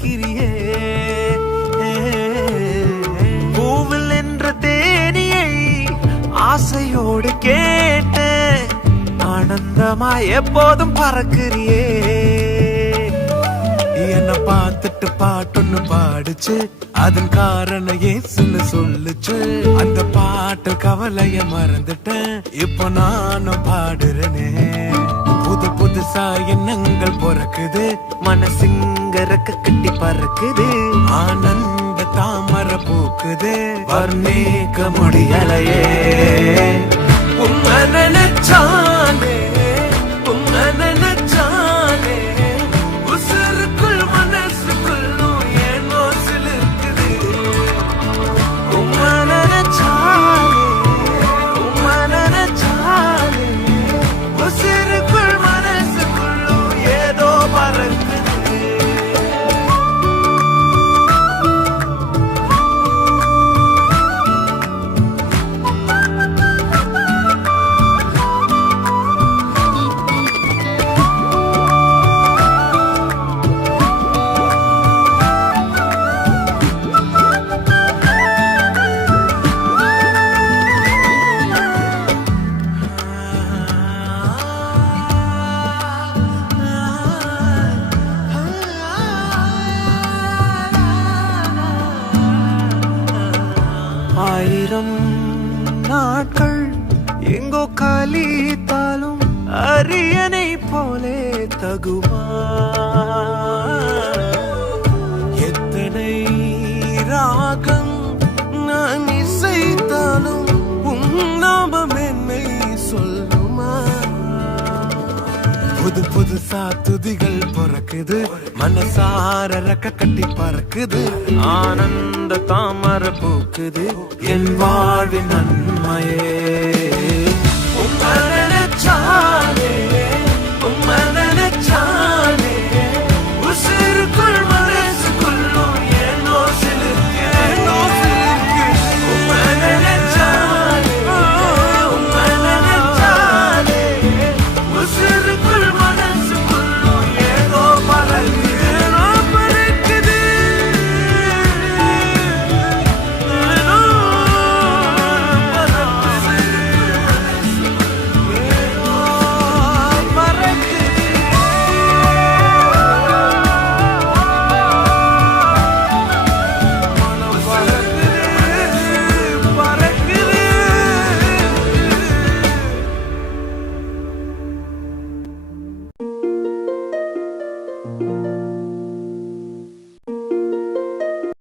அழைக்கிறியே பூவில் என்ற தேனியை ஆசையோடு கேட்ட ஆனந்தமாய் எப்போதும் பறக்கிறியே என்ன பார்த்துட்டு பாட்டொன்னு பாடுச்சு அதன் காரணம் ஏசுன்னு சொல்லுச்சு அந்த பாட்டு கவலைய மறந்துட்டேன் இப்ப நானும் பாடுறேனே புது புதுசா எண்ணங்கள் பிறக்குது மனசிங்க ரெக்க கட்டி பறக்குது ஆனந்த தாமர பூக்குது வர்ணிக்க முடியலையே உன்னை நினைச்சாலே உன்னை நினைச்சாலே உசுருக்குள் மனசுக்குள்ளும் ஏனோ சிலிர்க்குது உன்னை நினைச்சாலே உன்னை நினைச்சாலே உசுருக்குள் மனசுக்குள்ளும் ஏதோ பறக்குது ஆயிரம் நாட்கள் எங்கோ கழித்தாலும் அரியணை போலே தகுமா எத்தனை ராகம் நான் இசைத்தாலும் உன்னாமம் என்னை சொல்லுமா புது புதுசா துதிகள் பிறக்குது மனசார ரெக்க கட்டி பறக்குது ஆனந்த தாமர பூக்குது என் வாழ்வின் நன்மையே